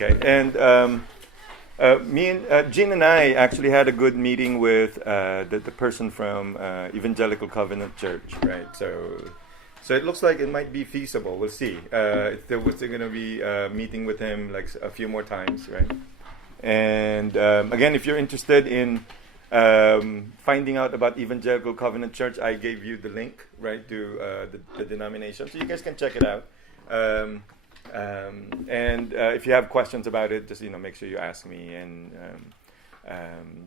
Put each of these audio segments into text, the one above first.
Okay, and Jean and I actually had a good meeting with the person from Evangelical Covenant Church, right? So it looks like it might be feasible. We'll see. We're going to be meeting with him like a few more times, right? And again, if you're interested in finding out about Evangelical Covenant Church, I gave you the link, right, to the denomination, so you guys can check it out. And if you have questions about it, just make sure you ask me. And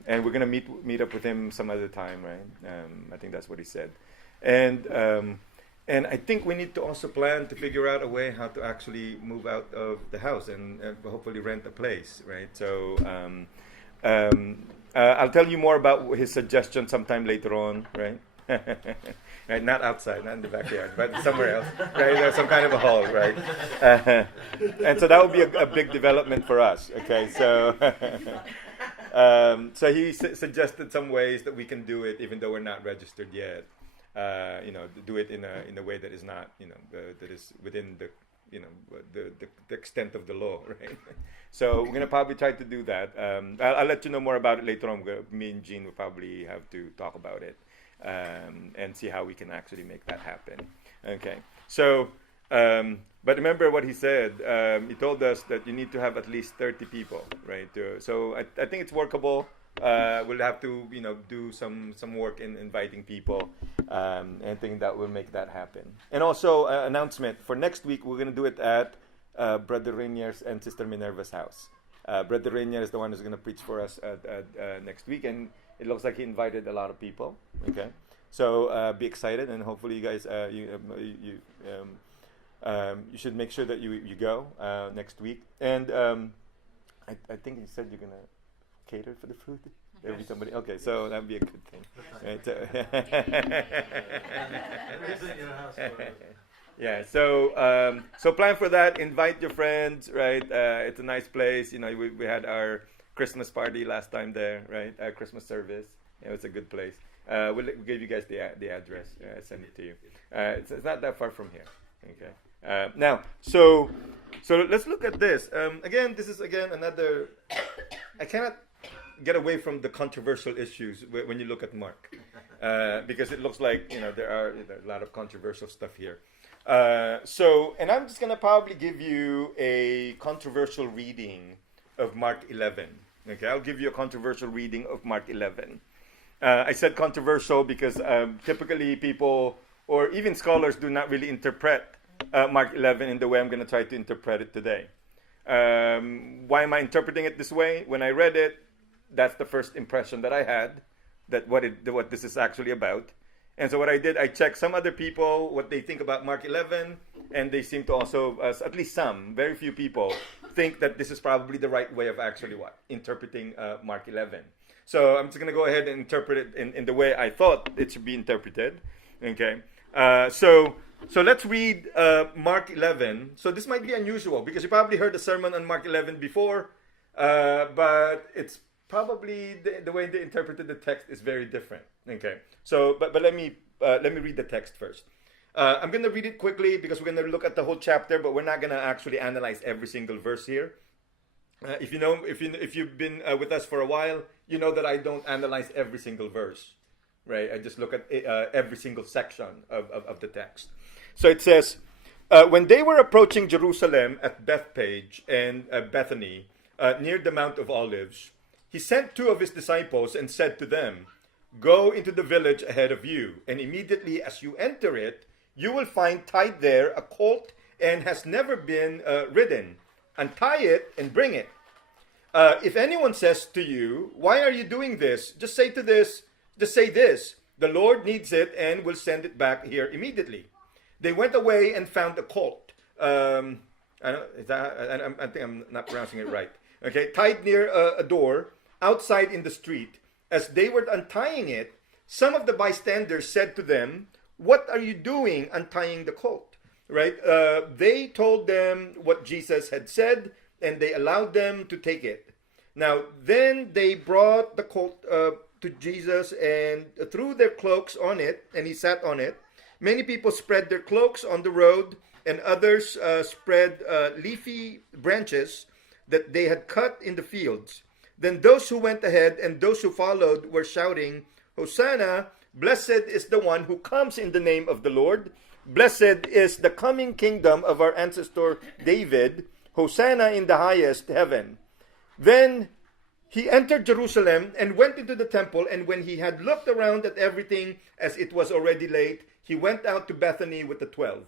we're gonna meet up with him some other time, right? I think that's what he said. And I think we need to also plan to figure out a way how to actually move out of the house and hopefully rent a place, right? So I'll tell you more about his suggestion sometime later on, right? Right, not outside, not in the backyard, but somewhere else, right? Some kind of a hall, right? And so that would be a big development for us. Okay, so so he suggested some ways that we can do it, even though we're not registered yet. Do it in a way that is not, that is within the extent of the law, right? So we're gonna probably try to do that. I'll let you know more about it later on. Me and Jean will probably have to talk about it. And see how we can actually make that happen. Okay. So, but remember what he said. He told us that you need to have at least 30 people, right? So I think it's workable. We'll have to, do some work in inviting people. And I think that will make that happen. And also, announcement for next week, we're going to do it at Brother Rainier's and Sister Minerva's house. Brother Rainier is the one who's going to preach for us next week, and it looks like he invited a lot of people. Okay, so be excited, and hopefully you guys you should make sure that you go next week. And I think you said you're gonna cater for the food. There'll be somebody. Okay, so that'd be a good thing. Right? Yeah, so plan for that. Invite your friends, right? It's a nice place. We had our Christmas party last time there, right? Christmas service. It was a good place. We'll give you guys the address. Send it to you. It's not that far from here. Okay. Now, so let's look at this. Again, this is another. I cannot get away from the controversial issues when you look at Mark, because it looks like there are a lot of controversial stuff here. And I'm just gonna probably give you a controversial reading of Mark 11. Okay, I'll give you a controversial reading of Mark 11. I said controversial because typically people or even scholars do not really interpret Mark 11 in the way I'm going to try to interpret it today. Why am I interpreting it this way? When I read it, that's the first impression that I had, that what this is actually about. And so what I did, I checked some other people, what they think about Mark 11, and they seem to also, at least some, very few people, think that this is probably the right way of actually interpreting Mark 11. So I'm just going to go ahead and interpret it in the way I thought it should be interpreted. Okay. So let's read Mark 11. So this might be unusual because you probably heard a sermon on Mark 11 before, but it's probably the way they interpreted the text is very different. Okay. So, but let me read the text first. I'm going to read it quickly because we're going to look at the whole chapter, but we're not going to actually analyze every single verse here. If you've been with us for a while, you know that I don't analyze every single verse, right? I just look at every single section of the text. So it says, when they were approaching Jerusalem at Bethpage and Bethany, near the Mount of Olives, he sent two of his disciples and said to them, "Go into the village ahead of you, and immediately as you enter it, you will find tied there a colt and has never been ridden. Untie it and bring it. If anyone says to you, 'Why are you doing this?' Just say this, 'The Lord needs it and will send it back here immediately.'" They went away and found a colt. I think I'm not pronouncing it right. Okay, tied near a door outside in the street. As they were untying it, some of the bystanders said to them, "What are you doing untying the colt?" Right? They told them what Jesus had said, and they allowed them to take it. Now, then they brought the colt to Jesus and threw their cloaks on it, and he sat on it. Many people spread their cloaks on the road, and others spread leafy branches that they had cut in the fields. Then those who went ahead and those who followed were shouting, Hosanna, blessed is the one who comes in the name of the Lord. Blessed is the coming kingdom of our ancestor David. Hosanna in the highest heaven. Then he entered Jerusalem and went into the temple, and when he had looked around at everything, as it was already late, he went out to Bethany with the 12.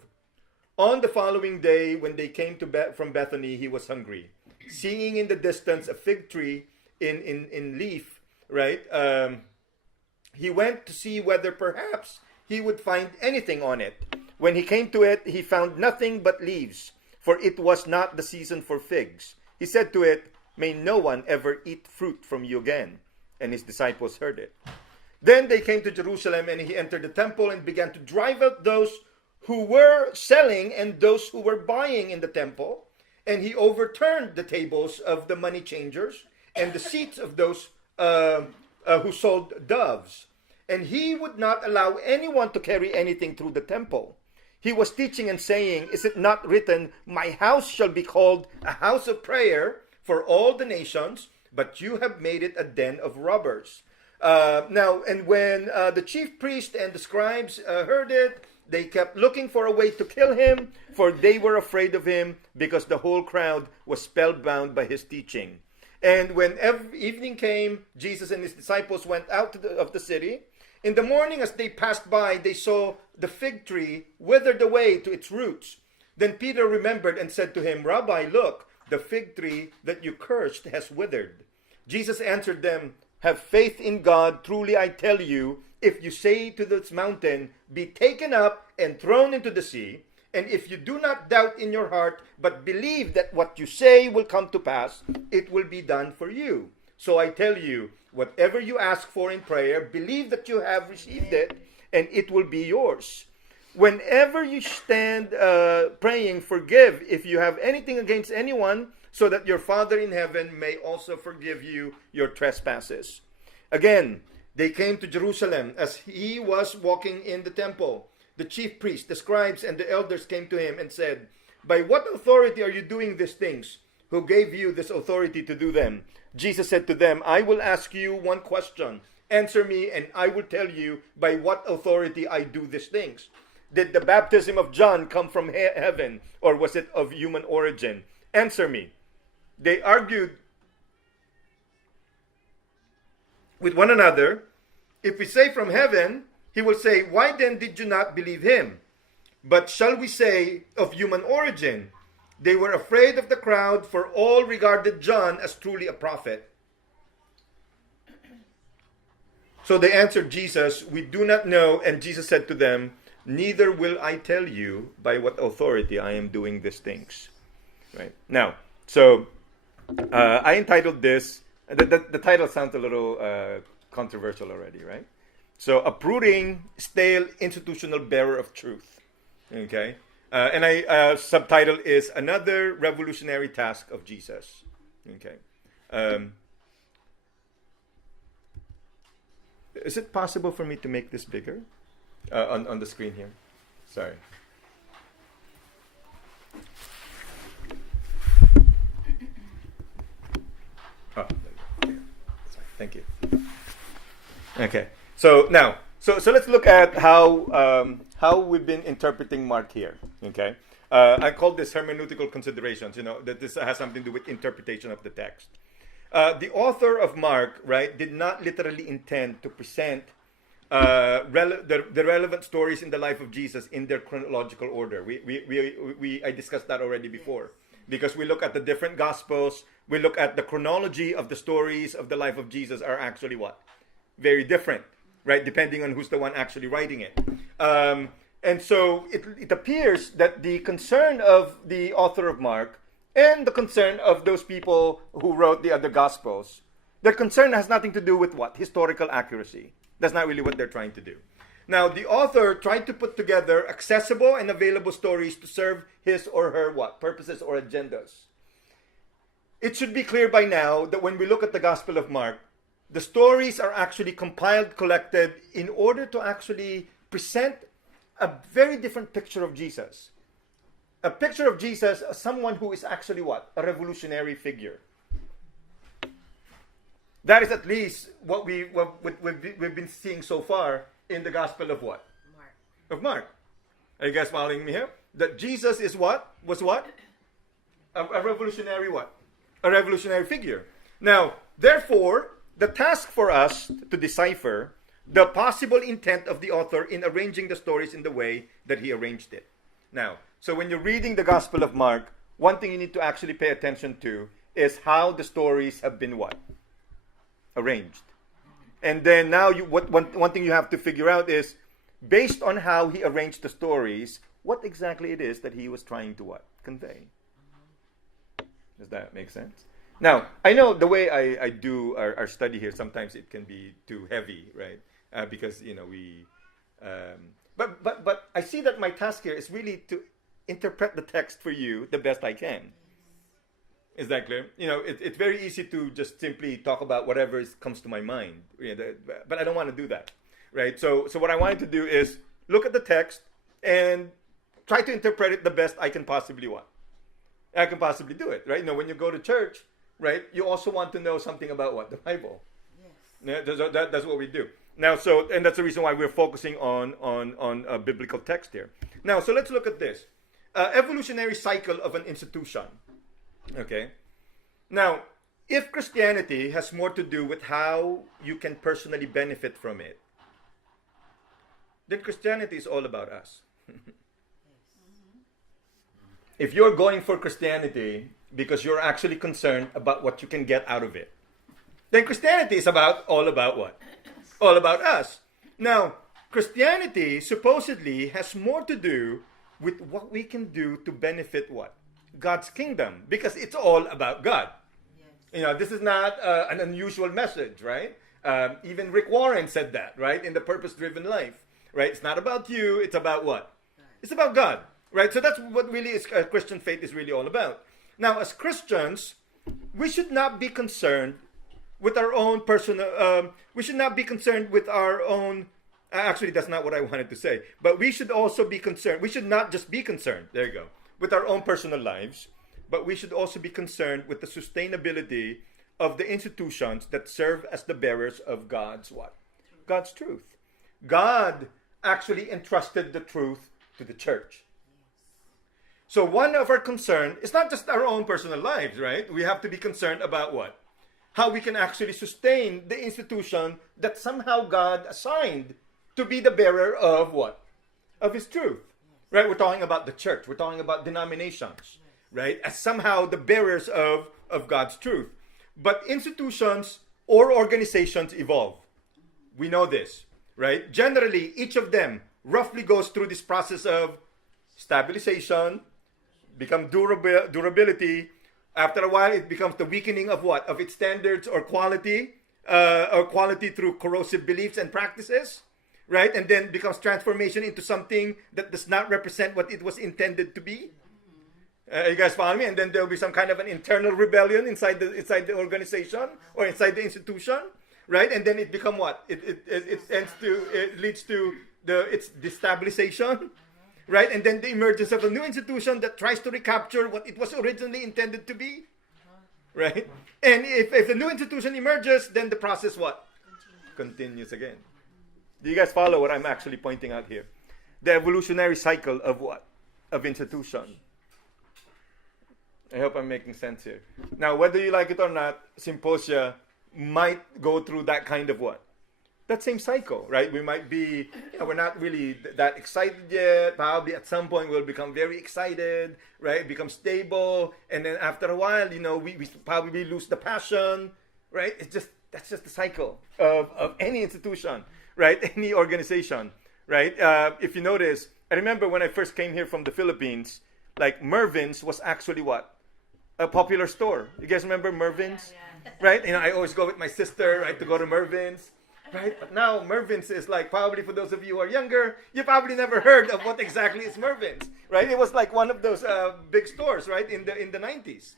On the following day, when they came from Bethany, he was hungry. Seeing in the distance a fig tree in leaf, right? He went to see whether perhaps he would find anything on it. When he came to it, he found nothing but leaves, for it was not the season for figs. He said to it, May no one ever eat fruit from you again. And his disciples heard it. Then they came to Jerusalem, and he entered the temple and began to drive out those who were selling and those who were buying in the temple. And he overturned the tables of the money changers and the seats of those who sold doves. And he would not allow anyone to carry anything through the temple. He was teaching and saying, Is it not written, My house shall be called a house of prayer for all the nations, but you have made it a den of robbers. Now, and when the chief priest and the scribes heard it, they kept looking for a way to kill him, for they were afraid of him, because the whole crowd was spellbound by his teaching. And when evening came, Jesus and his disciples went out of the city. In the morning, as they passed by, they saw the fig tree withered away to its roots. Then Peter remembered and said to him, Rabbi, look, the fig tree that you cursed has withered. Jesus answered them, Have faith in God. Truly I tell you, if you say to this mountain, Be taken up and thrown into the sea, and if you do not doubt in your heart, but believe that what you say will come to pass, it will be done for you. So I tell you, whatever you ask for in prayer, believe that you have received it, and it will be yours. Whenever you stand praying, forgive if you have anything against anyone, so that your Father in heaven may also forgive you your trespasses. Again, they came to Jerusalem as he was walking in the temple. The chief priests, the scribes, and the elders came to him and said, By what authority are you doing these things? Who gave you this authority to do them? Jesus said to them, I will ask you one question. Answer me, and I will tell you by what authority I do these things. Did the baptism of John come from heaven, or was it of human origin? Answer me. They argued with one another. If we say from heaven, he will say, Why then did you not believe him? But shall we say of human origin? They were afraid of the crowd, for all regarded John as truly a prophet. So they answered Jesus, We do not know. And Jesus said to them, Neither will I tell you by what authority I am doing these things. Right now, so I entitled this. The title sounds a little controversial already, right? So, Uprooting, Stale Institutional Bearer of Truth. Okay, and I subtitle is Another Revolutionary Task of Jesus. Okay, is it possible for me to make this bigger on the screen here? Sorry. Oh, sorry. Thank you. Okay. So now, so let's look at how we've been interpreting Mark here. Okay. I call this hermeneutical considerations. You know that this has something to do with interpretation of the text. The author of Mark, right, did not literally intend to present the relevant stories in the life of Jesus in their chronological order. I discussed that already before. Because we look at the different gospels, we look at the chronology of the stories of the life of Jesus are actually what? Very different, right? Depending on who's the one actually writing it. And so it appears that the concern of the author of Mark and the concern of those people who wrote the other gospels, their concern has nothing to do with what? Historical accuracy. That's not really what they're trying to do. Now, the author tried to put together accessible and available stories to serve his or her what? Purposes or agendas. It should be clear by now that when we look at the Gospel of Mark, the stories are actually compiled, collected in order to actually present a very different picture of Jesus. a picture of Jesus as someone who is actually what? A revolutionary figure. That is at least what we've been seeing so far in the Gospel of what? Mark. Of Mark. Are you guys following me here? That Jesus is what? Was what? A revolutionary what? A revolutionary figure. Now, therefore, the task for us to decipher the possible intent of the author in arranging the stories in the way that he arranged it. Now, so when you're reading the Gospel of Mark, one thing you need to actually pay attention to is how the stories have been what? Arranged. And then now one thing you have to figure out is, based on how he arranged the stories, what exactly it is that he was trying to what? Convey. Does that make sense? Now, I know the way I do our study here, sometimes it can be too heavy, right? Because, we... But I see that my task here is really to interpret the text for you the best I can. Is that clear? It's very easy to just simply talk about whatever comes to my mind. But I don't want to do that, right? So what I wanted to do is look at the text and try to interpret it the best I can possibly do it, right? When you go to church, right, you also want to know something about what? The Bible. Yes. Yeah, that's what we do. Now, and that's the reason why we're focusing on a biblical text here. Now, so let's look at this. Evolutionary cycle of an institution. Okay? Now, if Christianity has more to do with how you can personally benefit from it, then Christianity is all about us. If you're going for Christianity because you're actually concerned about what you can get out of it, then Christianity is all about what? All about us. Now, Christianity supposedly has more to do with what we can do to benefit what? God's kingdom, because it's all about God. Yes. This is not an unusual message, right? Even Rick Warren said that, right? In The Purpose-Driven Life, right? It's not about you, it's about what? It's about God, right? So that's what really Christian faith is really all about. Now, as Christians, we should not be concerned with our own personal, we should not be concerned with our own, actually that's not what I wanted to say, but we should also be concerned, we should not just be concerned, there you go, with our own personal lives, but we should also be concerned with the sustainability of the institutions that serve as the bearers of God's what? God's truth. God actually entrusted the truth to the church. So one of our concern is not just our own personal lives, right? We have to be concerned about what? How we can actually sustain the institution that somehow God assigned to be the bearer of what? Of His truth. Right? We're talking about the church. We're talking about denominations. Right? As somehow the bearers of God's truth. But institutions or organizations evolve. We know this. Right? Generally, each of them roughly goes through this process of stabilization, become durability. After a while, it becomes the weakening of what? Of its standards or quality through corrosive beliefs and practices, right? And then becomes transformation into something that does not represent what it was intended to be. You guys follow me? And then there will be some kind of an internal rebellion inside the organization or inside the institution, right? And then it becomes what? It leads to its destabilization. Right? And then the emergence of a new institution that tries to recapture what it was originally intended to be. Right? And if a new institution emerges, then the process what? Continues again. Do you guys follow what I'm actually pointing out here? The evolutionary cycle of what? Of institution. I hope I'm making sense here. Now, whether you like it or not, Symposia might go through that kind of what? That same cycle, right? We might be, we're not really that excited yet. Probably at some point we'll become very excited, right? Become stable. And then after a while, we probably lose the passion, right? That's just the cycle of any institution, right? Any organization, right? If you notice, I remember when I first came here from the Philippines, like Mervyns was actually what? A popular store. You guys remember Mervyns? Yeah. Right? I always go with my sister, right, to go to Mervyns. Right? But now Mervyns is like, probably for those of you who are younger, you probably never heard of what exactly is Mervyns, right? It was like one of those big stores, right, in the 90s.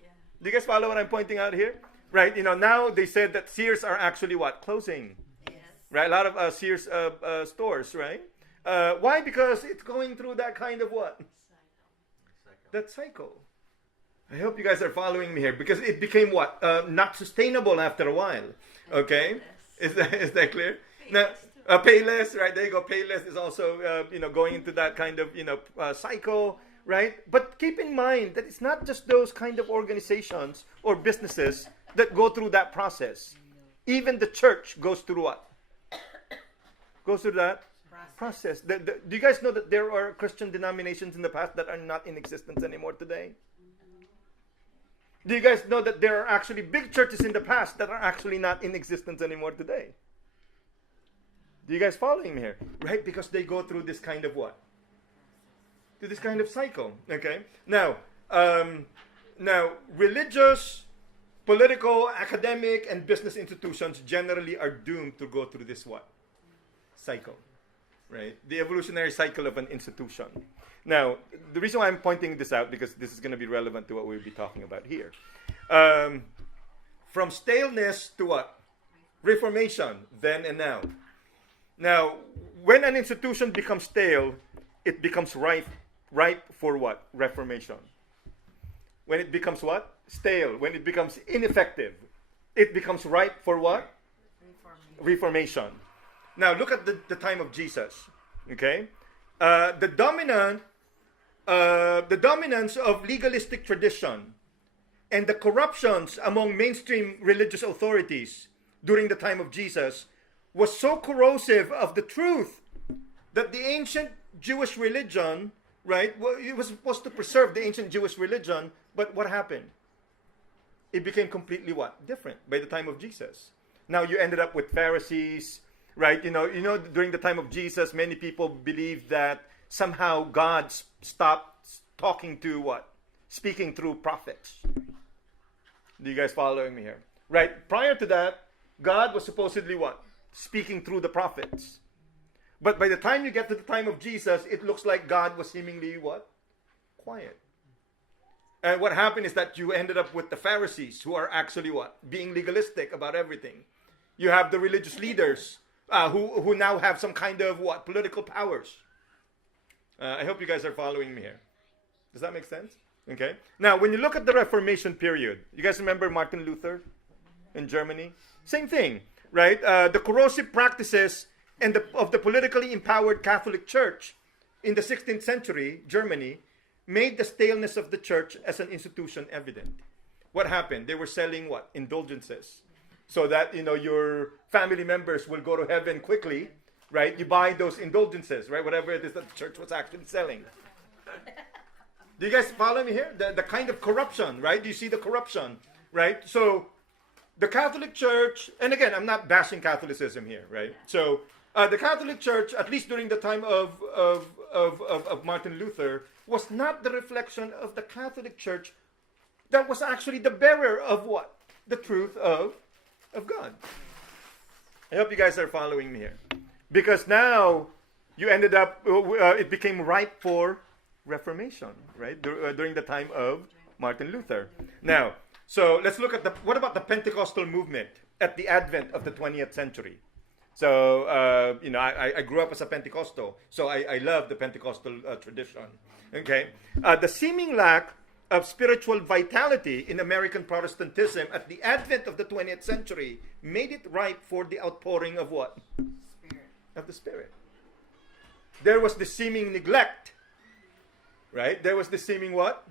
Yeah. Do you guys follow what I'm pointing out here? Right? Now they said that Sears are actually what? Closing. Yes. Right? A lot of Sears stores, right? Why? Because it's going through that kind of what? that cycle. I hope you guys are following me here, because it became what? Not sustainable after a while. Okay? Is that clear? Now, Payless, right? There you go. Payless is also, going into that kind of, cycle, right? But keep in mind that it's not just those kind of organizations or businesses that go through that process. Even the church goes through what? Goes through that process. Do you guys know that there are Christian denominations in the past that are not in existence anymore today? Do you guys know that there are actually big churches in the past that are actually not in existence anymore today? Do you guys following me here? Right? Because they go through this kind of what? To this kind of cycle. Okay? Now, religious, political, academic, and business institutions generally are doomed to go through this what? Cycle. Right? The evolutionary cycle of an institution. Now, the reason why I'm pointing this out, because this is going to be relevant to what we'll be talking about here. From staleness to what? Reformation, then and now. Now, when an institution becomes stale, it becomes ripe for what? Reformation. When it becomes what? Stale. When it becomes ineffective, it becomes ripe for what? Reformation. Now, look at the time of Jesus. Okay? The dominance of legalistic tradition and the corruptions among mainstream religious authorities during the time of Jesus was so corrosive of the truth that the ancient Jewish religion, right, it was supposed to preserve the ancient Jewish religion, but what happened? It became completely what? Different by the time of Jesus. Now you ended up with Pharisees, right? During the time of Jesus, many people believed that somehow God stopped talking to what? Speaking through prophets. Do you guys following me here? Right? Prior to that, God was supposedly what? Speaking through the prophets. But by the time you get to the time of Jesus, it looks like God was seemingly what? Quiet. And what happened is that you ended up with the Pharisees, who are actually what? Being legalistic about everything. You have the religious leaders who now have some kind of what? Political powers. I hope you guys are following me here. Does that make sense? Okay. Now, when you look at the Reformation period, you guys remember Martin Luther in Germany? Same thing, right? The corrosive practices of the politically empowered Catholic Church in the 16th century Germany made the staleness of the church as an institution evident. What happened? They were selling what? Indulgences. So that, your family members will go to heaven quickly, right? You buy those indulgences, right? Whatever it is that the church was actually selling. Do you guys follow me here? The kind of corruption, right? Do you see the corruption, right? So the Catholic Church, and again, I'm not bashing Catholicism here, right? So the Catholic Church, at least during the time of Martin Luther, was not the reflection of the Catholic Church that was actually the bearer of what? The truth of God. I hope you guys are following me here. Because now you ended up, it became ripe for Reformation, right? During the time of Martin Luther. Now, so let's look at what about the Pentecostal movement at the advent of the 20th century? So, I grew up as a Pentecostal, so I love the Pentecostal tradition. Okay? The seeming lack of spiritual vitality in American Protestantism at the advent of the 20th century made it ripe for the outpouring of what? Spirit. Of the Spirit. There was the seeming neglect, right? There was the seeming what?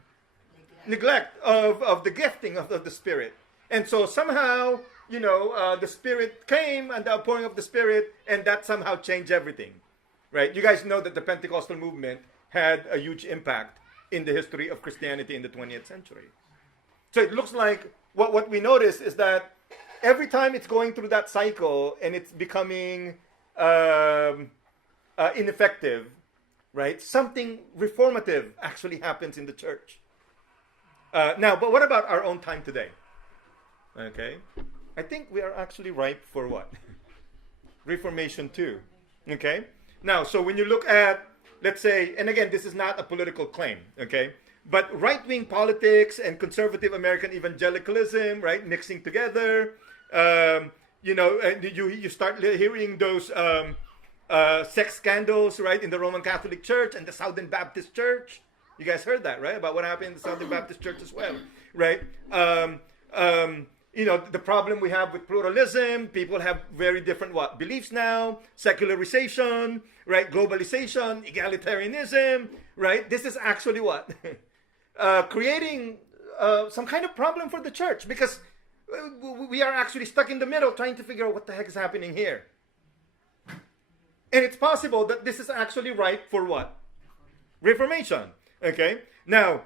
Neglect of the gifting of the Spirit. And so somehow, the Spirit came and the outpouring of the Spirit, and that somehow changed everything, right? You guys know that the Pentecostal movement had a huge impact in the history of Christianity in the 20th century. So it looks like what we notice is that every time it's going through that cycle and it's becoming ineffective, right? Something reformative actually happens in the church. Now, but what about our own time today? Okay. I think we are actually ripe for what? Reformation too. Okay. Now, so when you look at, let's say, and again, this is not a political claim, okay? But right-wing politics and conservative American evangelicalism, right, mixing together, and you start hearing those sex scandals, right, in the Roman Catholic Church and the Southern Baptist Church, You guys heard that, right? About what happened in the Southern Baptist Church as well, right? The problem we have with pluralism, people have very different beliefs now, secularization, right? Globalization, egalitarianism, right? This is actually what? Creating some kind of problem for the church, because we are actually stuck in the middle trying to figure out what the heck is happening here. And it's possible that this is actually ripe for what? Reformation. Okay? Now,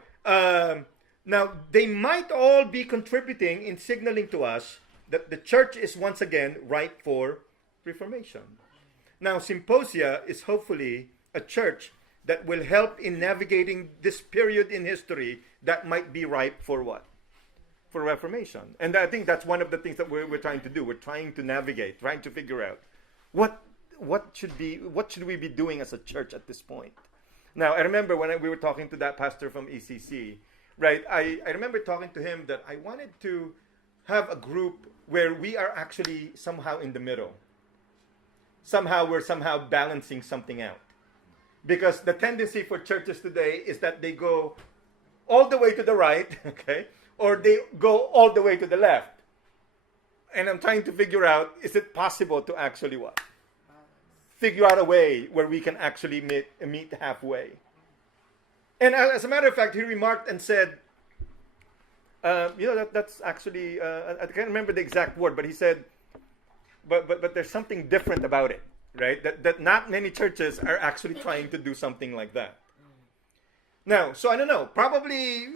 they might all be contributing in signaling to us that the church is once again ripe for reformation. Now, Symposia is hopefully a church that will help in navigating this period in history that might be ripe for what? For reformation. And I think that's one of the things that we're trying to do. We're trying to navigate, trying to figure out what should we be doing as a church at this point. Now, I remember when we were talking to that pastor from ECC, right? I remember talking to him that I wanted to have a group where we are actually somehow in the middle. We're somehow balancing something out. Because the tendency for churches today is that they go all the way to the right, okay? Or they go all the way to the left. And I'm trying to figure out, is it possible to actually what? Figure out a way where we can actually meet halfway. And as a matter of fact, he remarked and said, that's actually, I can't remember the exact word, but he said, but there's something different about it, right? That not many churches are actually trying to do something like that. Now, so I don't know,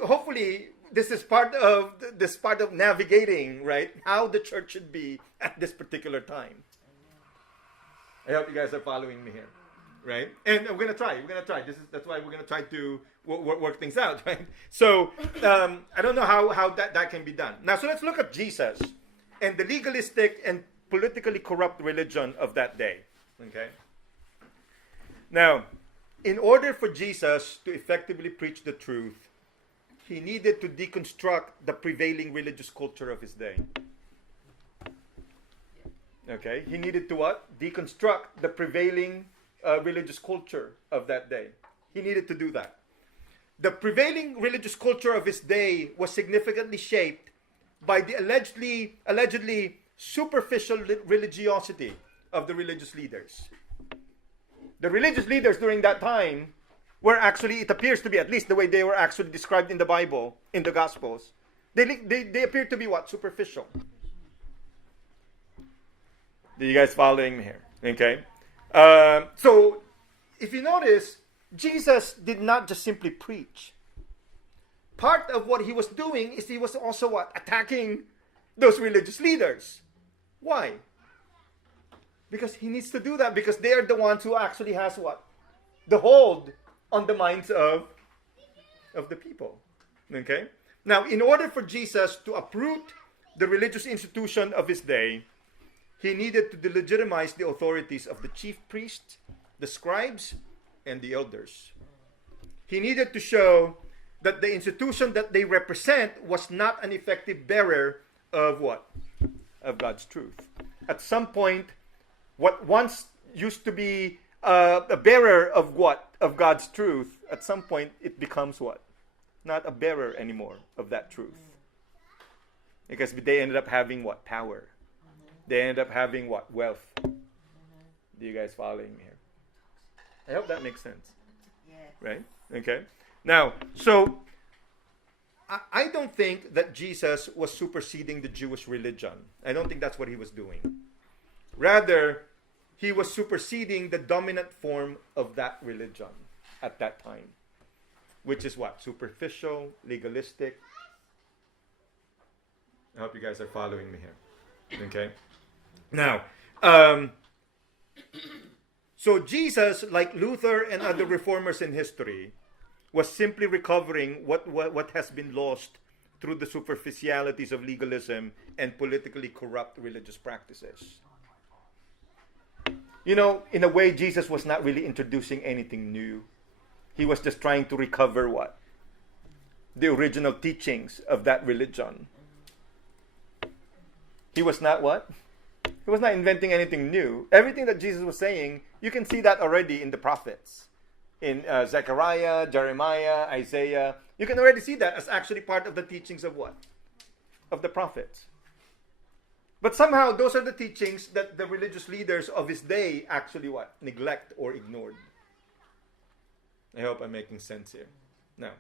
hopefully, this is part of navigating, right, how the church should be at this particular time. I hope you guys are following me here, right? And we're gonna try. That's why we're gonna try to work things out, right? So I don't know how that can be done. Now, so let's look at Jesus and the legalistic and politically corrupt religion of that day. Okay. Now, in order for Jesus to effectively preach the truth, he needed to deconstruct the prevailing religious culture of his day. Okay, he needed to what? Deconstruct the prevailing religious culture of that day. He needed to do that. The prevailing religious culture of his day was significantly shaped by the allegedly superficial religiosity of the religious leaders. The religious leaders during that time were actually, it appears to be, at least the way they were actually described in the Bible, in the Gospels, they appear to be what? Superficial. Are you guys following me here? Okay. So, if you notice, Jesus did not just simply preach. Part of what he was doing is he was also what? Attacking those religious leaders. Why? Because he needs to do that because they are the ones who actually has what? The hold on the minds of the people. Okay? Now, in order for Jesus to uproot the religious institution of his day, he needed to delegitimize the authorities of the chief priests, the scribes, and the elders. He needed to show that the institution that they represent was not an effective bearer of what? Of God's truth. At some point, what once used to be a bearer of what? Of God's truth, at some point it becomes what? Not a bearer anymore of that truth. Because they ended up having what? Power. They ended up having what? Wealth. Do you guys following me here? I hope that makes sense. Yes. Right? Okay. Now, so I don't think that Jesus was superseding the Jewish religion. I don't think that's what he was doing. Rather, he was superseding the dominant form of that religion at that time. Which is what? Superficial, legalistic. I hope you guys are following me here. Okay? Now, so Jesus, like Luther and other reformers in history, was simply recovering what has been lost through the superficialities of legalism and politically corrupt religious practices. You know, in a way, Jesus was not really introducing anything new. He was just trying to recover what? The original teachings of that religion. He was not what? He was not inventing anything new. Everything that Jesus was saying, you can see that already in the prophets. in Zechariah, Jeremiah, Isaiah. You can already see that as actually part of the teachings of what? Of the prophets. But somehow those are the teachings that the religious leaders of his day actually what? Neglect or ignored. I hope I'm making sense here. Now,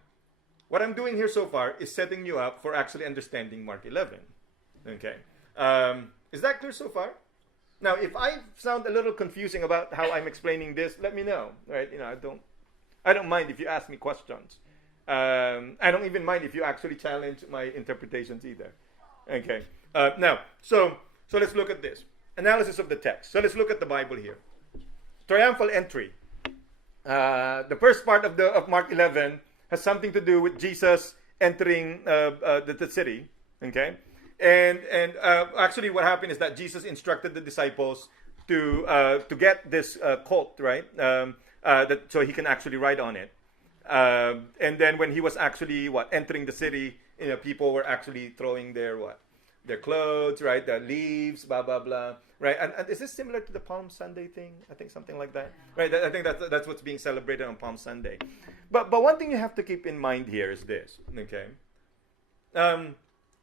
what I'm doing here so far is setting you up for actually understanding Mark 11. Okay. Is that clear so far? Now, if I sound a little confusing about how I'm explaining this, let me know. Right? I don't mind if you ask me questions. I don't even mind if you actually challenge my interpretations either. Okay. Now, so let's look at this. Analysis of the text. So let's look at the Bible here. Triumphal Entry. The first part of Mark 11 has something to do with Jesus entering the city. Okay. And actually what happened is that Jesus instructed the disciples to get this colt, right? So he can actually ride on it. And then when he was actually entering the city, people were actually throwing their clothes, right? The leaves, blah blah blah, right? And is this similar to the Palm Sunday thing? I think something like that, right? I think that's what's being celebrated on Palm Sunday. But one thing you have to keep in mind here is this, okay?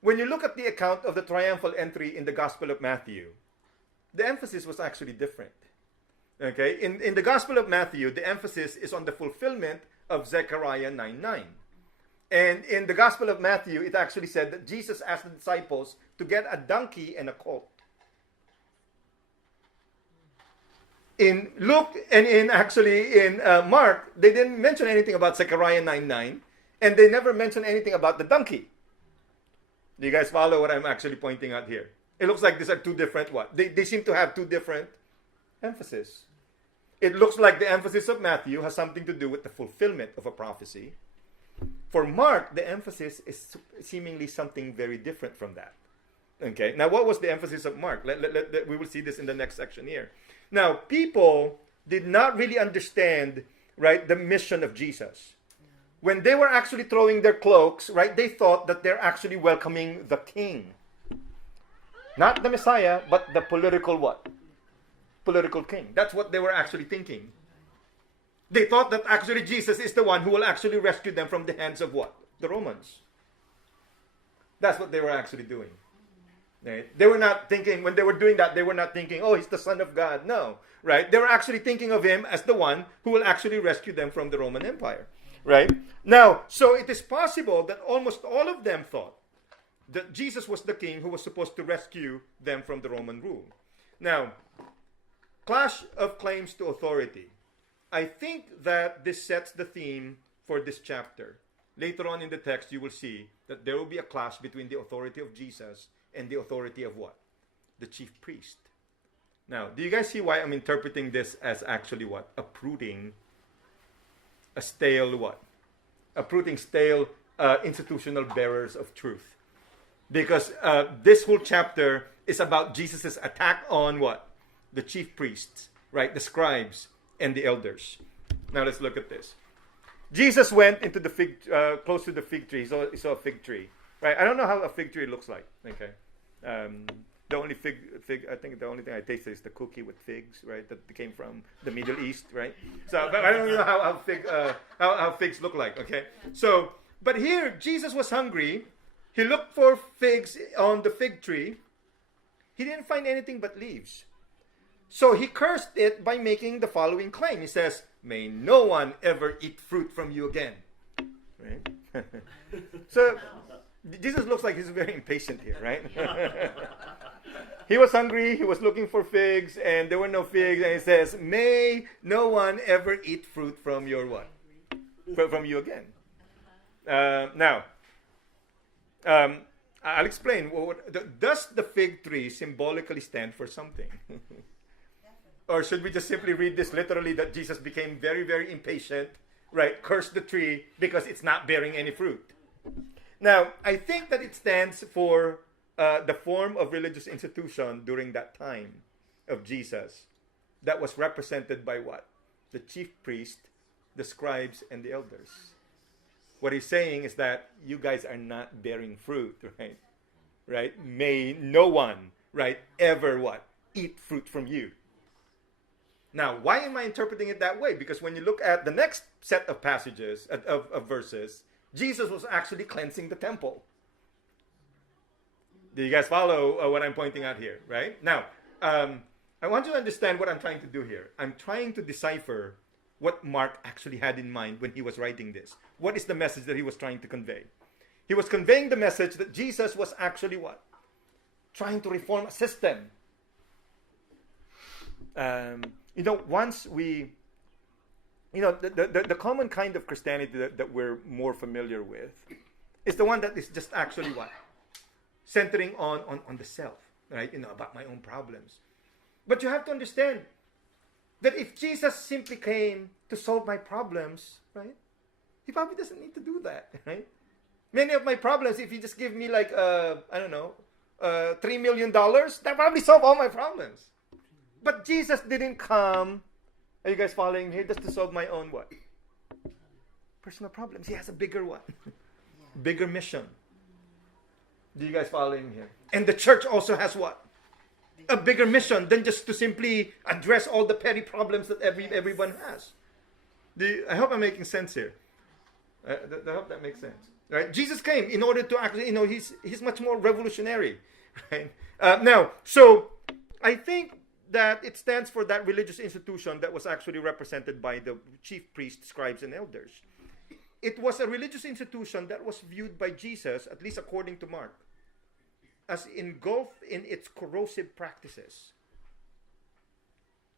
When you look at the account of the triumphal entry in the Gospel of Matthew, the emphasis was actually different. Okay, in the Gospel of Matthew, the emphasis is on the fulfillment of Zechariah 9:9. And in the Gospel of Matthew, it actually said that Jesus asked the disciples to get a donkey and a colt. In Luke and in Mark, they didn't mention anything about Zechariah 9:9, and they never mentioned anything about the donkey. Do you guys follow what I'm actually pointing out here? It looks like these are two different They seem to have two different emphasis. It looks like the emphasis of Matthew has something to do with the fulfillment of a prophecy. For Mark, the emphasis is seemingly something very different from that. Okay, now what was the emphasis of Mark? We will see this in the next section here. Now, people did not really understand, right, the mission of Jesus. When they were actually throwing their cloaks, right, they thought that they're actually welcoming the king. Not the Messiah, but the political political king. That's what they were actually thinking. They thought that actually Jesus is the one who will actually rescue them from the hands of the Romans. That's what they were actually doing. Right? They were not thinking, when they were doing that, they were not thinking, oh, he's the Son of God. No, right? They were actually thinking of him as the one who will actually rescue them from the Roman Empire. Right? Now, so it is possible that almost all of them thought that Jesus was the king who was supposed to rescue them from the Roman rule. Now, clash of claims to authority. I think that this sets the theme for this chapter. Later on in the text, you will see that there will be a clash between the authority of Jesus and the authority of the chief priest. Now, do you guys see why I'm interpreting this as actually uprooting a stale uprooting stale institutional bearers of truth? Because this whole chapter is about Jesus' attack on the chief priests, right? The scribes and the elders. Now let's look at this. Jesus went into the close to the fig tree. He saw a fig tree, right? I don't know how a fig tree looks like. Okay, the only fig. I think the only thing I tasted is the cookie with figs, right? That came from the Middle East, right? So, but I don't know how figs look like. Okay, so but here Jesus was hungry. He looked for figs on the fig tree. He didn't find anything but leaves. So he cursed it by making the following claim. He says, "May no one ever eat fruit from you again." Right? So Jesus looks like he's very impatient here, right? He was hungry, he was looking for figs, and there were no figs, and he says, "May no one ever eat fruit from your from you again." Now, I'll explain. Does the fig tree symbolically stand for something? Or should we just simply read this literally, that Jesus became very, very impatient, right? Cursed the tree because it's not bearing any fruit. Now, I think that it stands for the form of religious institution during that time of Jesus that was represented by the chief priest, the scribes, and the elders. What he's saying is that you guys are not bearing fruit, right? Right? May no one, right, ever eat fruit from you. Now, why am I interpreting it that way? Because when you look at the next set of passages, of verses, Jesus was actually cleansing the temple. Do you guys follow what I'm pointing out here, right? Now, I want you to understand what I'm trying to do here. I'm trying to decipher what Mark actually had in mind when he was writing this. What is the message that he was trying to convey? He was conveying the message that Jesus was actually what? Trying to reform a system. Once we, the common kind of Christianity that we're more familiar with is the one that is just actually what? Centering on the self, right? About my own problems. But you have to understand that if Jesus simply came to solve my problems, right? He probably doesn't need to do that, right? Many of my problems, if you just give me like, $3 million, that probably solve all my problems. But Jesus didn't come, are you guys following here, just to solve my own what? Personal problems. He has a bigger one. Bigger mission. Do you guys following here? And the church also has what? A bigger mission than just to simply address all the petty problems that everyone has. I hope I'm making sense here. I hope that makes sense. Right? Jesus came in order to actually, he's much more revolutionary. Right? So I think that it stands for that religious institution that was actually represented by the chief priests, scribes, and elders. It was a religious institution that was viewed by Jesus, at least according to Mark, as engulfed in its corrosive practices,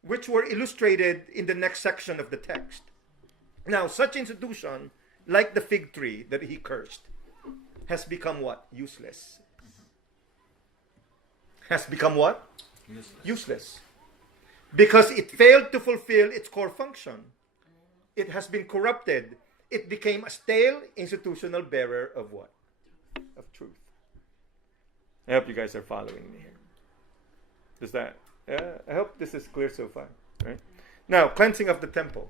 which were illustrated in the next section of the text. Now, such institution, like the fig tree that he cursed, has become what? Useless. Has become what? Useless. Because it failed to fulfill its core function. It has been corrupted. It became a stale institutional bearer of what? Of truth. I hope you guys are following me here. I hope this is clear so far. Right? Now, cleansing of the temple.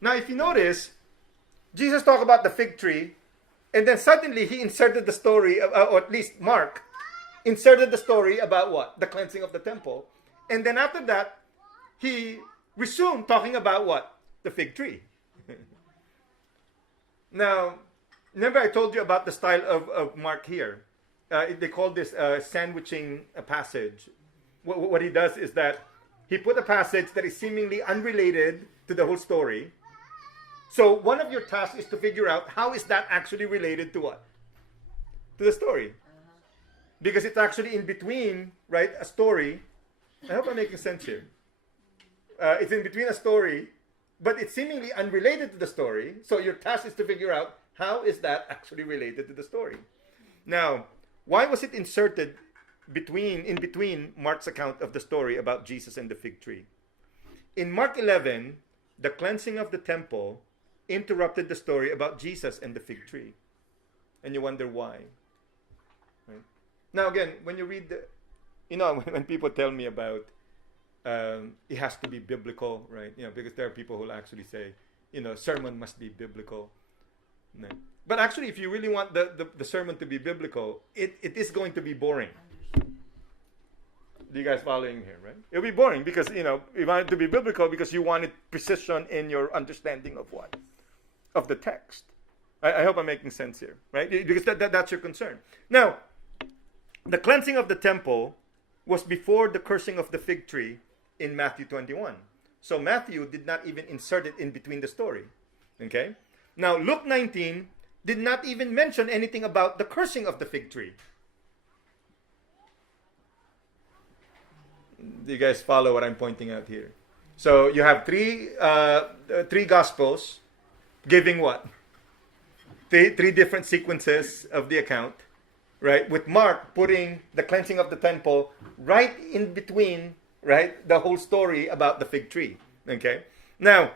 Now, if you notice, Jesus talked about the fig tree, and then suddenly he inserted the story, or at least Mark inserted the story about what? The cleansing of the temple. And then after that, he resumed talking about what? The fig tree. Now, remember I told you about the style of Mark here. They call this sandwiching a passage. What he does is that he put a passage that is seemingly unrelated to the whole story. So one of your tasks is to figure out how is that actually related to what? To the story. Because it's actually in between, right, a story. I hope I'm making sense here. It's in between a story, but it's seemingly unrelated to the story. So your task is to figure out how is that actually related to the story. Now, why was it inserted in between Mark's account of the story about Jesus and the fig tree? In Mark 11, the cleansing of the temple interrupted the story about Jesus and the fig tree. And you wonder why. Right? Now again, when you read when people tell me about it has to be biblical, right? Because there are people who will actually say, sermon must be biblical. No. But actually, if you really want the sermon to be biblical, it is going to be boring. Do you guys following here, right? It'll be boring because, you want it to be biblical because you wanted precision in your understanding of what? Of the text. I hope I'm making sense here, right? Because that's your concern. Now, the cleansing of the temple was before the cursing of the fig tree in Matthew 21. So Matthew did not even insert it in between the story. Okay? Now, Luke 19 did not even mention anything about the cursing of the fig tree. Do you guys follow what I'm pointing out here? So you have three gospels giving what? Three different sequences of the account, right? With Mark putting the cleansing of the temple right in between, right, the whole story about the fig tree. Okay? Now,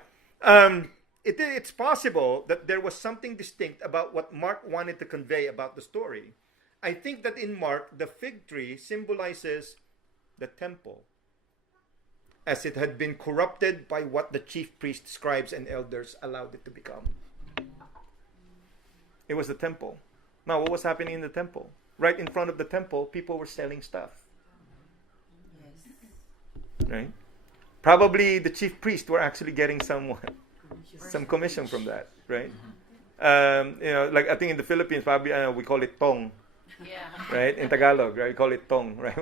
it's possible that there was something distinct about what Mark wanted to convey about the story. I think that in Mark, the fig tree symbolizes the temple, as it had been corrupted by what the chief priests, scribes, and elders allowed it to become. It was the temple. Now, what was happening in the temple? Right in front of the temple, people were selling stuff. Yes. Right? probably the chief priests were actually getting some commission from that, right? Like I think in the Philippines, probably we call it tong, right? In Tagalog, right? We call it tong, right?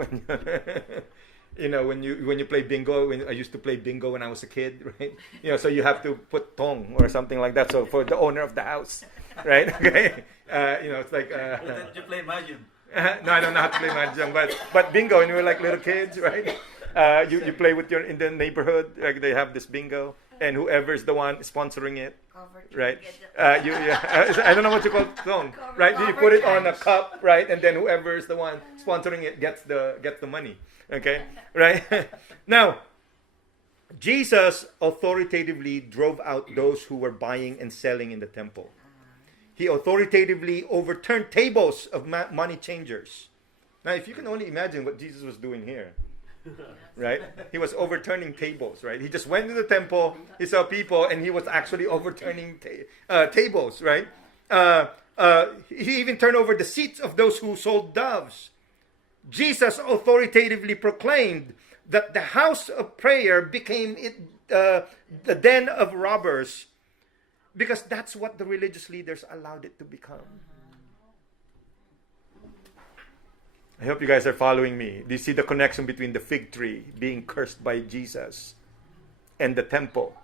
When you play bingo, I used to play bingo when I was a kid, right? So you have to put tong or something like that. So for the owner of the house, right? Okay, it's like. Did you play mahjong? No, I don't know how to play mahjong, but bingo, when we were like little kids, right? You play with in the neighborhood, like they have this bingo, and whoever's the one sponsoring it, right? I don't know what you call tong, right? You put it on a cup, right? And then whoever's the one sponsoring it gets the money. Okay, right? Now, Jesus authoritatively drove out those who were buying and selling in the temple. He authoritatively overturned tables of money changers. Now, if you can only imagine what Jesus was doing here, right? He was overturning tables, right? He just went to the temple, he saw people, and he was actually overturning tables, right? He even turned over the seats of those who sold doves. Jesus authoritatively proclaimed that the house of prayer became the den of robbers, because that's what the religious leaders allowed it to become. I hope you guys are following me. Do you see the connection between the fig tree being cursed by Jesus and the temple,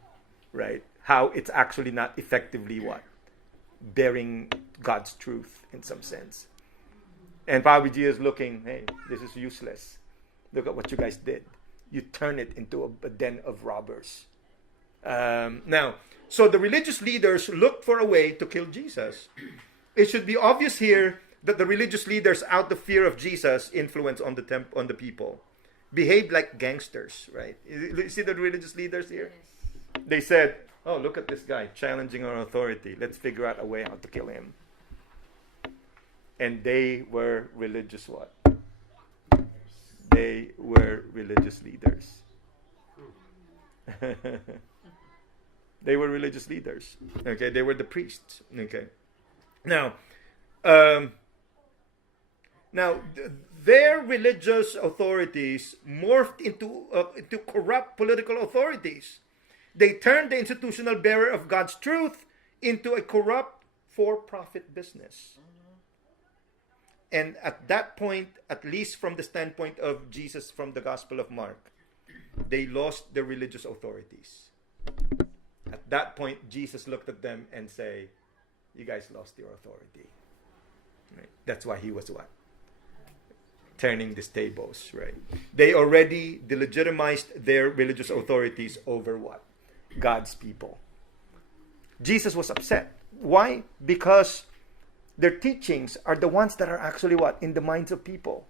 right? How it's actually not effectively bearing God's truth in some sense. And probably Jesus looking, hey, this is useless. Look at what you guys did. You turn it into a den of robbers. Now, so the religious leaders looked for a way to kill Jesus. It should be obvious here that the religious leaders, out of fear of Jesus' influence on the people, behaved like gangsters, right? You see the religious leaders here? They said, oh, look at this guy challenging our authority. Let's figure out a way how to kill him. And they were religious what? They were religious leaders. They were religious leaders. Okay, they were the priests. Okay. Now, their religious authorities morphed into corrupt political authorities. They turned the institutional bearer of God's truth into a corrupt for-profit business. And at that point, at least from the standpoint of Jesus from the Gospel of Mark, they lost their religious authorities. At that point, Jesus looked at them and said, you guys lost your authority. Right? That's why he was what? Turning these tables, right? They already delegitimized their religious authorities over what? God's people. Jesus was upset. Why? Because their teachings are the ones that are actually what? In the minds of people.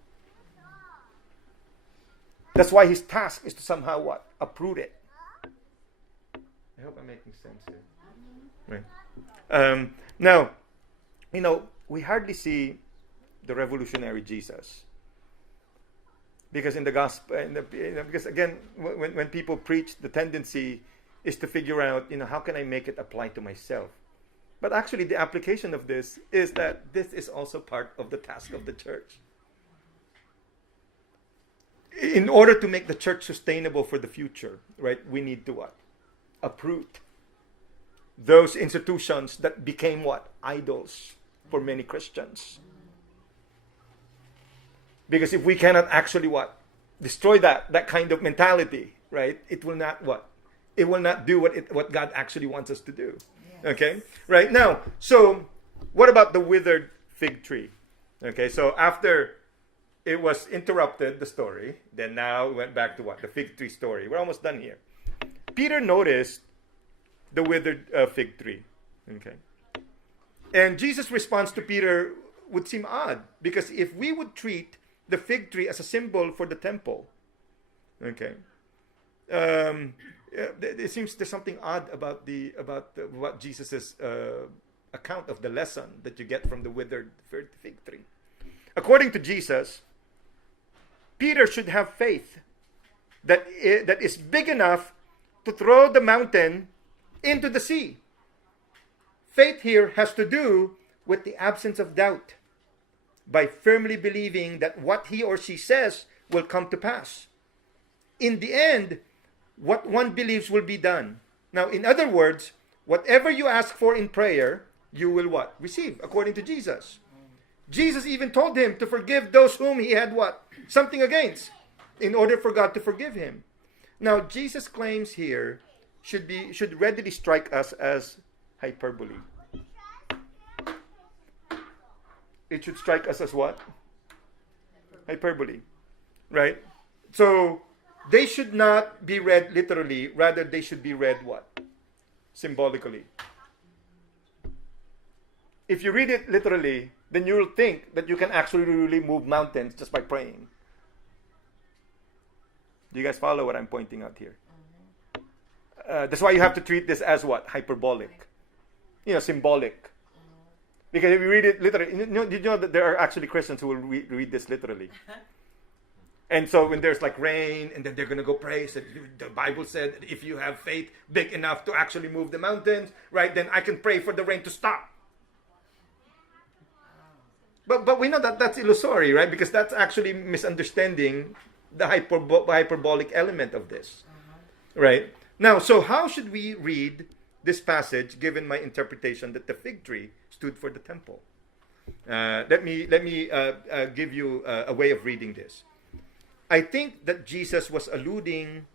That's why his task is to somehow what? Uproot it. I hope I'm making sense here. Right. Now, we hardly see the revolutionary Jesus. Because in the gospel, because again, when people preach, the tendency is to figure out, how can I make it apply to myself? But actually, the application of this is that this is also part of the task of the church. In order to make the church sustainable for the future, right, we need to what? Uproot those institutions that became what? Idols for many Christians. Because if we cannot actually what? Destroy that kind of mentality, right? It will not what? It will not do what God actually wants us to do. Okay? Right now, so what about the withered fig tree? Okay, so after it was interrupted, the story, then now we went back to what? The fig tree story. We're almost done here. Peter noticed the withered fig tree. Okay. And Jesus' response to Peter would seem odd, because if we would treat the fig tree as a symbol for the temple, okay, it seems there's something odd about what Jesus's account of the lesson that you get from the withered fig tree. According to Jesus, Peter should have faith that is big enough to throw the mountain into the sea. Faith here has to do with the absence of doubt, by firmly believing that what he or she says will come to pass. In the end, what one believes will be done. Now, in other words, whatever you ask for in prayer, you will what? Receive, according to Jesus. Jesus even told him to forgive those whom he had what? Something against, in order for God to forgive him. Now, Jesus' claims here should readily strike us as hyperbole. It should strike us as what? Hyperbole. Right? So, they should not be read literally. Rather, they should be read what? Symbolically. If you read it literally, then you will think that you can actually really move mountains just by praying. Do you guys follow what I'm pointing out here? That's why you have to treat this as what? Hyperbolic. Symbolic. Because if you read it literally, did you know that there are actually Christians who will read this literally? And so when there's like rain, and then they're going to go pray, so the Bible said if you have faith big enough to actually move the mountains, right, then I can pray for the rain to stop. But we know that that's illusory, right? Because that's actually misunderstanding the hyperbolic element of this, right? Now, so how should we read this passage given my interpretation that the fig tree stood for the temple? Let me give you a way of reading this. I think that Jesus was alluding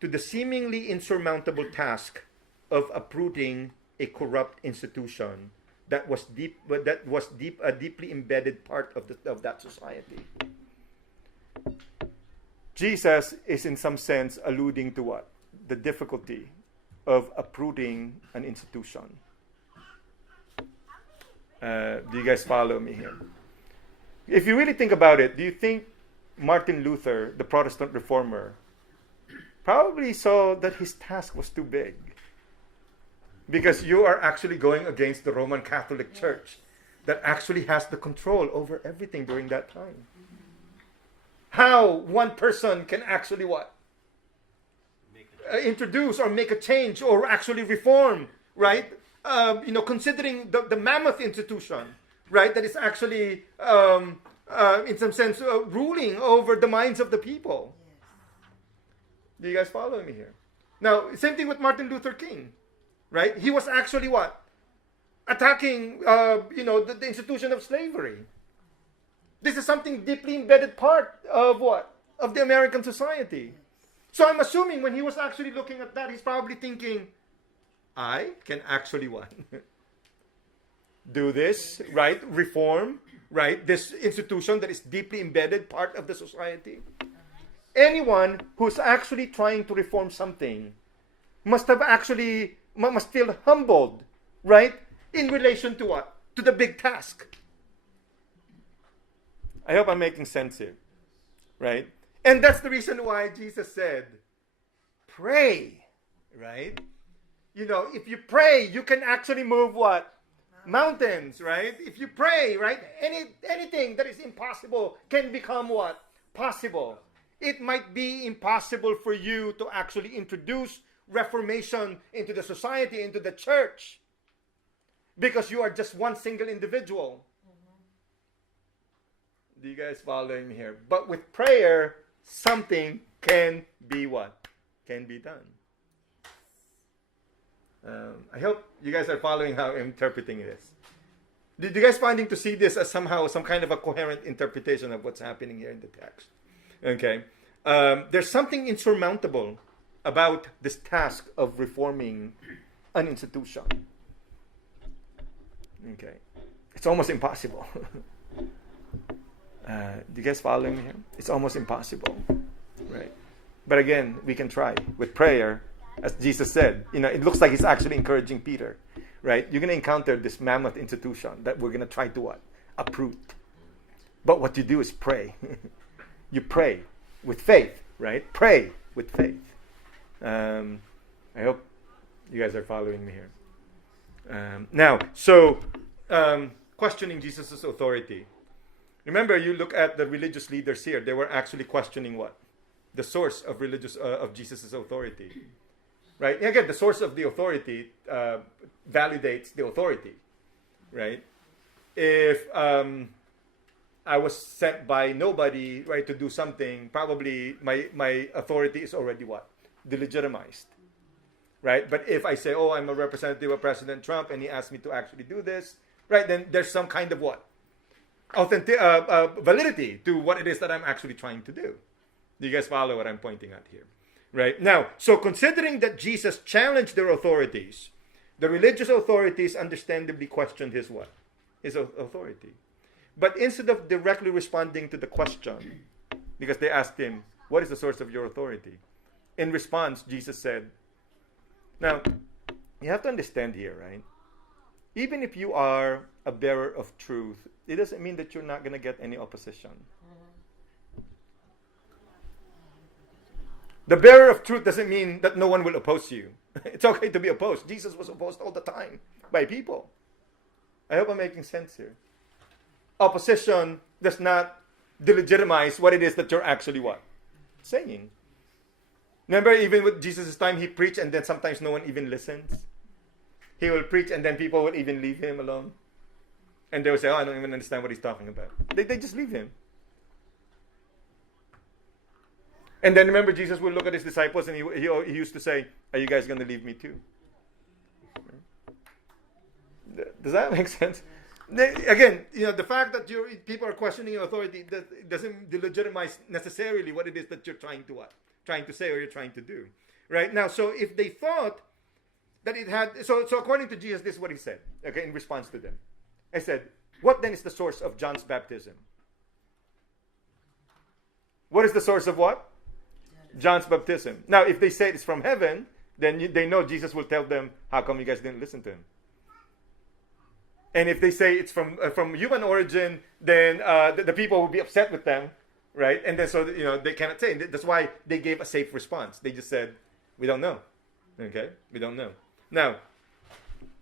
to the seemingly insurmountable task of uprooting a corrupt institution that was a deeply embedded part of that society. Jesus is in some sense alluding to what? The difficulty of uprooting an institution. Do you guys follow me here? If you really think about it, do you think Martin Luther, the Protestant reformer, probably saw that his task was too big? Because you are actually going against the Roman Catholic Church that actually has the control over everything during that time. How one person can actually what? Introduce or make a change or actually reform, right? Considering the mammoth institution, right? That is actually, in some sense, ruling over the minds of the people. Do you guys follow me here? Now, same thing with Martin Luther King. Right? He was actually what? Attacking, the institution of slavery. This is something deeply embedded part of what? Of the American society. So I'm assuming when he was actually looking at that, he's probably thinking, I can actually what? Do this, right? Reform, right? This institution that is deeply embedded part of the society. Anyone who's actually trying to reform something must feel humbled, right? In relation to what? To the big task. I hope I'm making sense here, right? And that's the reason why Jesus said, pray, right? If you pray, you can actually move what? Mountains, right? If you pray, right? Anything that is impossible can become what? Possible. It might be impossible for you to actually introduce reformation into the society, into the church, because you are just one single individual. Do you guys follow me here? But with prayer, something can be what? Can be done. I hope you guys are following how I'm interpreting this. Did you guys finding to see this as somehow some kind of a coherent interpretation of what's happening here in the text? Okay. There's something insurmountable about this task of reforming an institution. Okay. It's almost impossible. Do you guys follow me here? It's almost impossible. Right? But again, we can try. With prayer, as Jesus said, it looks like he's actually encouraging Peter. Right? You're going to encounter this mammoth institution that we're going to try to what? Uproot. But what you do is pray. You pray with faith, right? Pray with faith. I hope you guys are following me here. Now, questioning Jesus' authority. Remember, you look at the religious leaders here. They were actually questioning what? The source of of Jesus' authority. Right? Again, the source of the authority validates the authority. Right? If I was sent by nobody, right, to do something, probably my authority is already what? delegitimized, right? But if I say, oh, I'm a representative of President Trump and he asked me to actually do this, right, then there's some kind of what? Validity to what it is that I'm actually trying to do. Do you guys follow what I'm pointing at here? Right? Now, so considering that Jesus challenged their authorities, the religious authorities understandably questioned his what? His authority. But instead of directly responding to the question, because they asked him, what is the source of your authority? In response, Jesus said, now, you have to understand here, right? Even if you are a bearer of truth, it doesn't mean that you're not going to get any opposition. The bearer of truth doesn't mean that no one will oppose you. It's okay to be opposed. Jesus was opposed all the time by people. I hope I'm making sense here. Opposition does not delegitimize what it is that you're actually what? Saying. Remember, even with Jesus' time, he preached and then sometimes no one even listens. He will preach and then people will even leave him alone. And they will say, oh, I don't even understand what he's talking about. They just leave him. And then remember, Jesus would look at his disciples and he used to say, are you guys going to leave me too? Does that make sense? Again, the fact that people are questioning your authority doesn't delegitimize necessarily what it is that you're trying to say or you're trying to do. Right? Now, so if they thought that it had, so according to Jesus, this is what he said, okay, in response to them. I said, what then is the source of John's baptism? What is the source of what? John's baptism. Now, if they say it's from heaven, then they know Jesus will tell them, how come you guys didn't listen to him? And if they say it's from human origin, then the people will be upset with them, right? And then so they cannot say. That's why they gave a safe response. They just said, we don't know. Okay? We don't know. Now,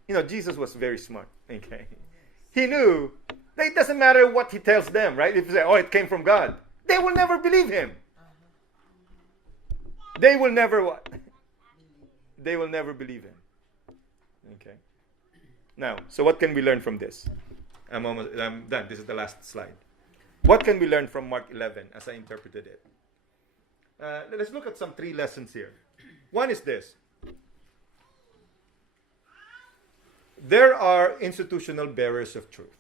Jesus was very smart. Okay? He knew that it doesn't matter what he tells them, right? If they say, oh, it came from God, they will never believe him. They will never what? They will never believe him. Okay. Now, so what can we learn from this? I'm done. This is the last slide. What can we learn from Mark 11 as I interpreted it? Let's look at some 3 lessons here. One is this. There are institutional bearers of truth.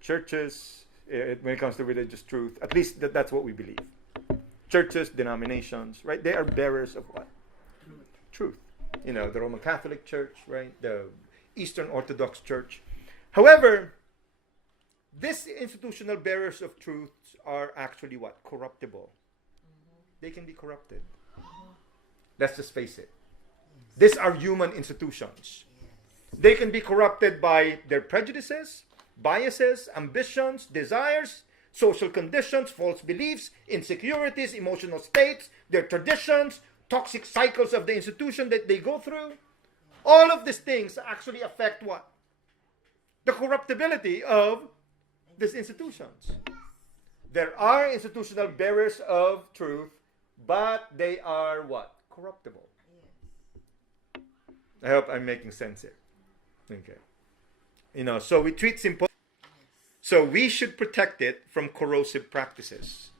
Churches, when it comes to religious truth, at least that's what we believe. Churches, denominations, right? They are bearers of what? Truth. The Roman Catholic Church, right? The Eastern Orthodox Church. However, these institutional bearers of truth are actually what? Corruptible. They can be corrupted. Let's just face it. These are human institutions. They can be corrupted by their prejudices, biases, ambitions, desires, social conditions, false beliefs, insecurities, emotional states, their traditions, toxic cycles of the institution that they go through. All of these things actually affect what? The corruptibility of these institutions. There are institutional bearers of truth, but they are what? Corruptible. I hope I'm making sense here. Okay. So we treat Symposia. So we should protect it from corrosive practices.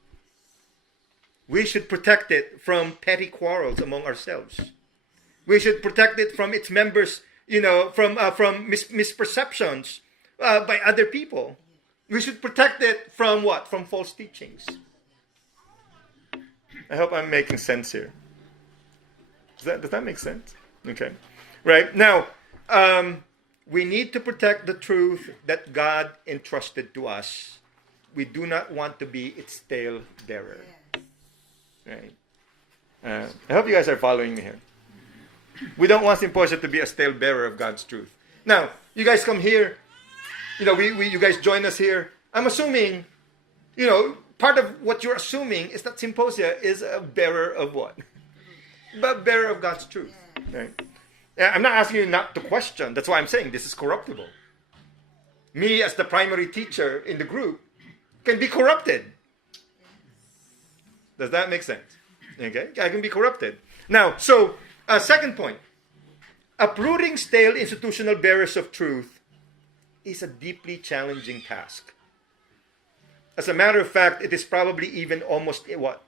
We should protect it from petty quarrels among ourselves. We should protect it from its members, from misperceptions by other people. We should protect it from what? From false teachings. I hope I'm making sense here. Does that make sense? Okay. Right. Now, we need to protect the truth that God entrusted to us. We do not want to be its tale bearer. Right. I hope you guys are following me here. We don't want Symposia to be a tale bearer of God's truth. Now, you guys come here. You guys join us here. I'm assuming, part of what you're assuming is that Symposia is a bearer of what? A bearer of God's truth. Right. I'm not asking you not to question. That's why I'm saying this is corruptible. Me, as the primary teacher in the group, can be corrupted. Does that make sense? Okay, I can be corrupted. Now, so, second point. Uprooting stale institutional bearers of truth is a deeply challenging task. As a matter of fact, it is probably even almost what?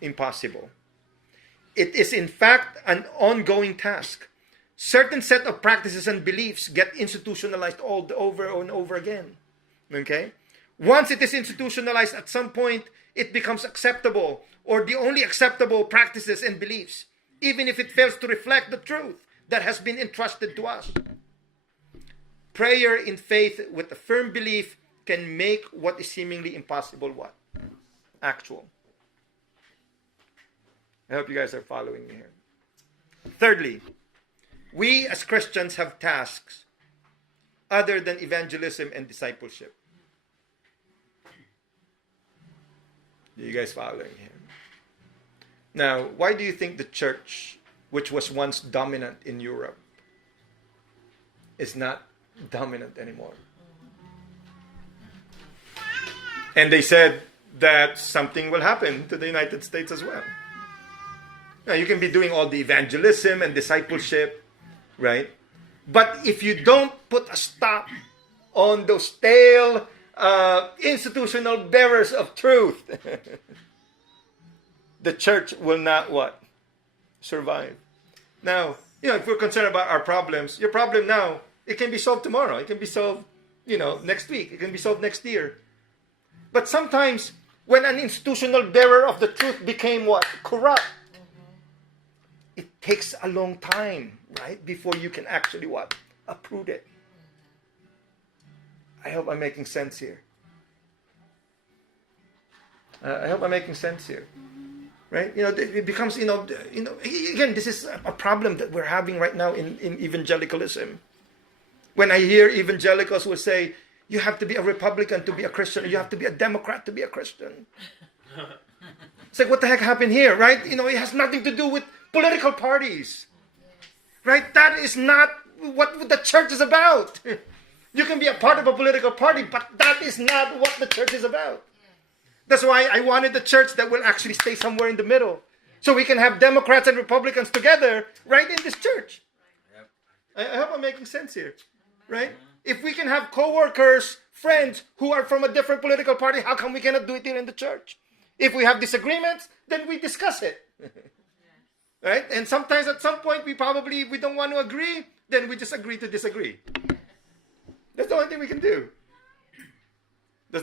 Impossible. It is in fact an ongoing task. Certain set of practices and beliefs get institutionalized all over and over again. Okay? Once it is institutionalized, at some point, it becomes acceptable, or the only acceptable practices and beliefs, even if it fails to reflect the truth that has been entrusted to us. Prayer in faith with a firm belief can make what is seemingly impossible what? Actual. I hope you guys are following me here. Thirdly, we as Christians have tasks other than evangelism and discipleship. Are you guys following here? Now, why do you think the church, which was once dominant in Europe, is not dominant anymore? And they said that something will happen to the United States as well. Now, you can be doing all the evangelism and discipleship, right? But if you don't put a stop on those stale institutional bearers of truth, the church will not what? Survive. Now, if we're concerned about our problems, your problem now, it can be solved tomorrow. It can be solved, next week. It can be solved next year. But sometimes, when an institutional bearer of the truth became what? Corrupt. It takes a long time, right? Before you can actually what? Uproot it. I hope I'm making sense here. I hope I'm making sense here. Right? It becomes, again, this is a problem that we're having right now in evangelicalism. When I hear evangelicals will say, you have to be a Republican to be a Christian, or you have to be a Democrat to be a Christian. It's like, what the heck happened here, right? It has nothing to do with political parties. Right? That is not what the church is about. You can be a part of a political party, but that is not what the church is about. That's why I wanted the church that will actually stay somewhere in the middle. So we can have Democrats and Republicans together right in this church. I hope I'm making sense here. Right? If we can have co-workers, friends who are from a different political party, how come we cannot do it here in the church? If we have disagreements, then we discuss it. Right? And sometimes at some point we don't want to agree, then we just agree to disagree. That's the only thing we can do.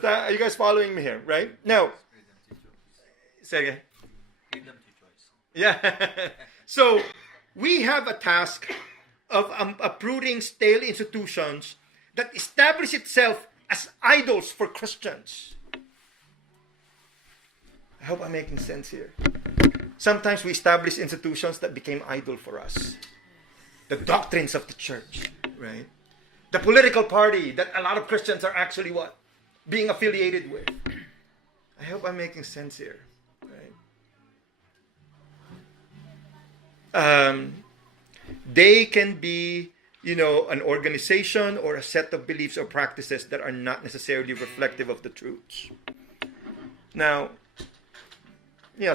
Are you guys following me here? Right? Now, say again. Freedom to choice. Yeah. So we have a task of uprooting stale institutions that establish itself as idols for Christians. I hope I'm making sense here. Sometimes we establish institutions that became idol for us. The doctrines of the church, right? The political party that a lot of Christians are actually what? Being affiliated with. I hope I'm making sense here, right? They can be, an organization or a set of beliefs or practices that are not necessarily reflective of the truths. Now,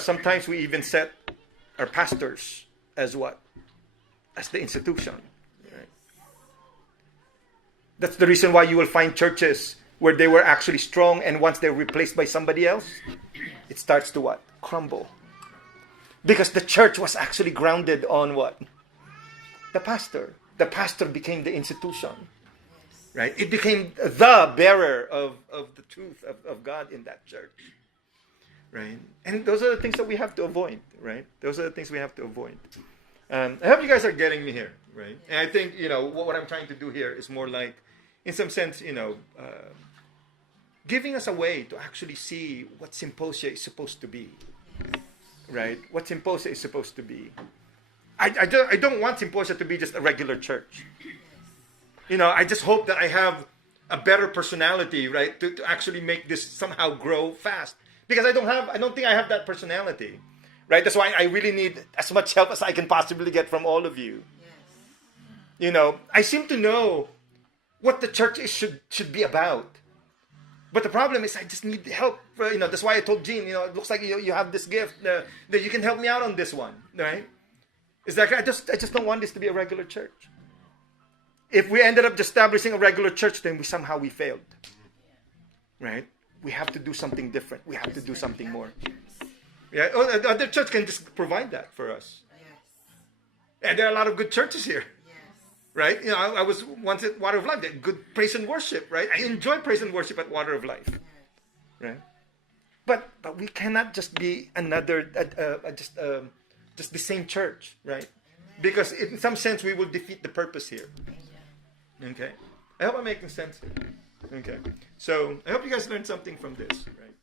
sometimes we even set our pastors as what? As the institution. Right? That's the reason why you will find churches where they were actually strong, and once they're replaced by somebody else, it starts to what? Crumble. Because the church was actually grounded on what? The pastor. The pastor became the institution. Right? It became the bearer of the truth of God in that church. Right? And those are the things that we have to avoid. Right? Those are the things we have to avoid. I hope you guys are getting me here. Right? And I think, what I'm trying to do here is more like, in some sense, giving us a way to actually see what Symposia is supposed to be. Right? What Symposia is supposed to be. I don't want Symposia to be just a regular church. I just hope that I have a better personality, right? To actually make this somehow grow fast. Because I don't think I have that personality. Right? That's why I really need as much help as I can possibly get from all of you. Yes. I seem to know what the church should be about. But the problem is I just need help. That's why I told Jean, it looks like you have this gift that you can help me out on this one, right? It's like I just don't want this to be a regular church. If we ended up just establishing a regular church, then we failed, right? We have to do something different. We have to do something more. Yeah, oh, the other church can just provide that for us. Yes. And there are a lot of good churches here, Yes. right? You know, I was once at Water of Life. They had good praise and worship, right? I enjoy praise and worship at Water of Life, Yes. right? But we cannot just be another just the same church, right? Because in some sense we will defeat the purpose here. Okay, I hope I'm making sense here. Okay, so I hope you guys learned something from this, right?